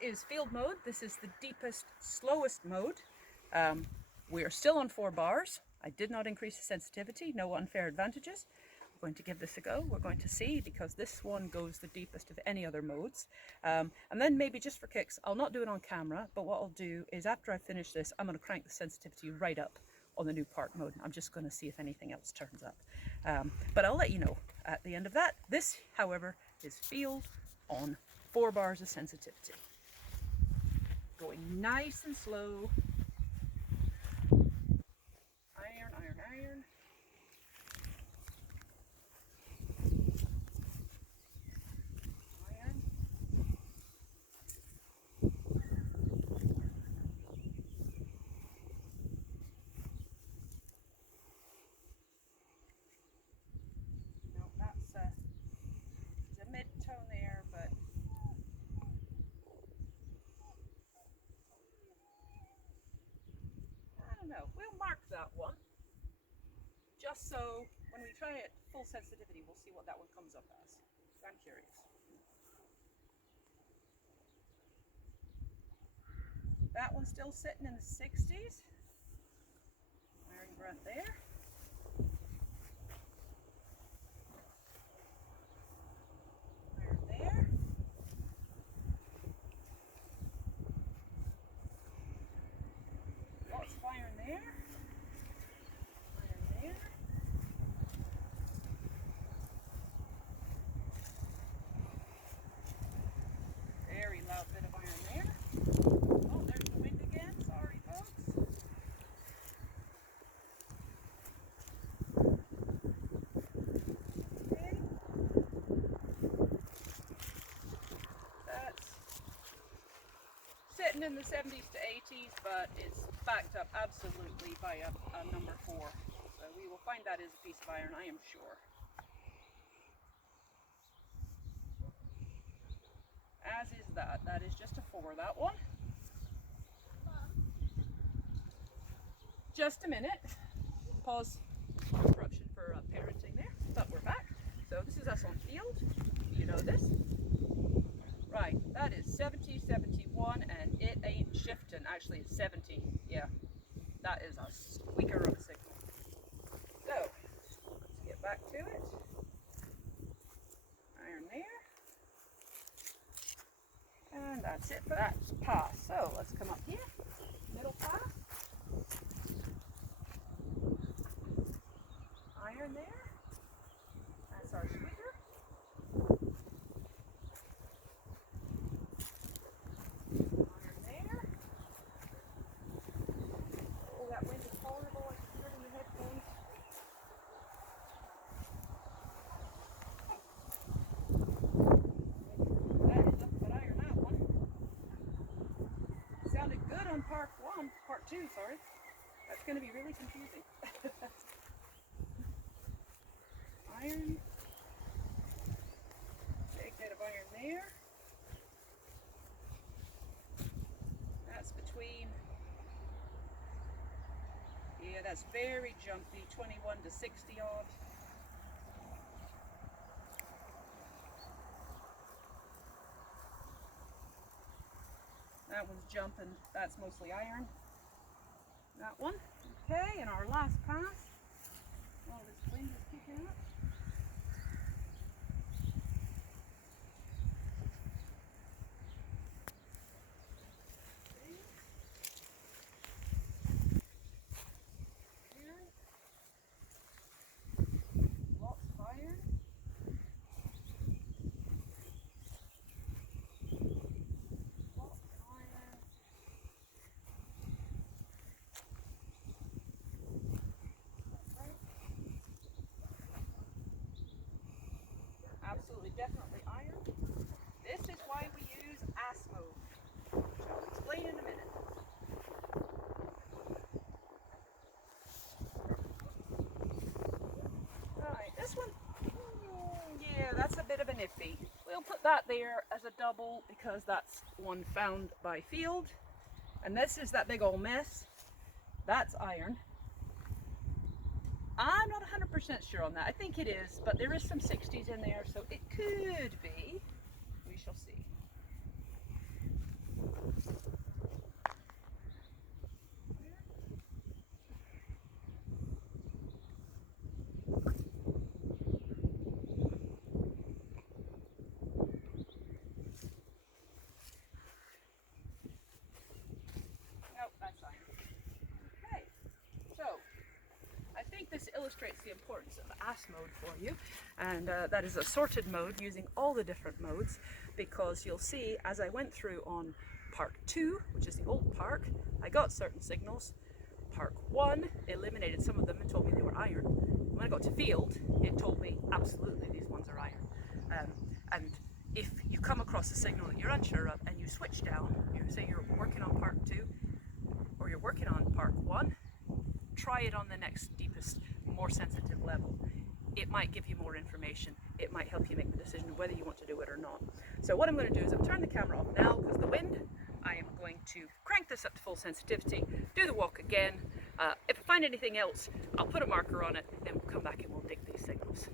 is field mode. This is the deepest, slowest mode. We are still on 4 bars. I did not increase the sensitivity, no unfair advantages. We're going to give this a go. We're going to see, because this one goes the deepest of any other modes. And then maybe just for kicks, I'll not do it on camera, but what I'll do is after I finish this, I'm going to crank the sensitivity right up on the new park mode. I'm just going to see if anything else turns up. But I'll let you know at the end of that. This, however, is field on 4 bars of sensitivity. Going nice and slow. Iron, iron, iron. Iron. No, that's a mid-tone there, but I don't know. We'll mark that one. Just so when we try it full sensitivity, we'll see what that one comes up as. I'm curious. That one's still sitting in the 60s. Iron grunt there. Iron there. Lots of iron there. Iron there. Very loud bit of iron there. Oh, there's the wind again. Sorry, folks. Okay. That's sitting in the 70s to 80s, but it's backed up absolutely by a number 4. So we will find that is a piece of iron, I am sure. As is that. That is just a 4, that one. Just a minute. Pause. Interruption for parenting there, but we're back. So this is us on field. You know this. Right, that is 70, 71, and it ain't shifting. Actually, it's 70. Yeah, that is a squeaker of a signal. So, let's get back to it. Iron there. And that's it for that pass. So, let's come up here. Middle pass. Iron there. That's our squeaker. Iron there. Oh, that wind is horrible. I can hear it in the headphones. That is nothing but iron, that one. Sounded good on part 2, sorry. That's going to be really confusing. Iron. Big bit of iron there. That's between, yeah, that's very jumpy, 21 to 60 odd. That one's jumping, that's mostly iron. That one, okay, and our last pass. Oh, this wind is kicking up. Lots of iron. Lots of iron. Absolutely, definitely iron. This is why we use A.S.S mode, which I'll explain in a minute. Right, this one, yeah, that's a bit of an iffy. We'll put that there as a double because that's one found by field. And this is that big old mess. That's iron. I'm not 100% sure on that. I think it is, but there is some 60s in there, so it could be. We shall see. Nope, that's fine. Okay, so I think this illustrates the importance of A.S.S mode for you, and that is a sorted mode using all the different modes, because you'll see as I went through on Park 2, which is the old park, I got certain signals. Park 1 eliminated some of them and told me they were iron. When I got to field, it told me absolutely these ones are iron. And if you come across a signal that you're unsure of and you switch down, you say you're working on Park 2 or you're working on Park 1, try it on the next deepest, more sensitive level. It might give you more information. It might help you make the decision whether you want to do it or not. So what I'm going to do is I'm turning the camera off now because of the wind. I am going to crank this up to full sensitivity, do the walk again. If I find anything else, I'll put a marker on it, then we'll come back and we'll dig these signals.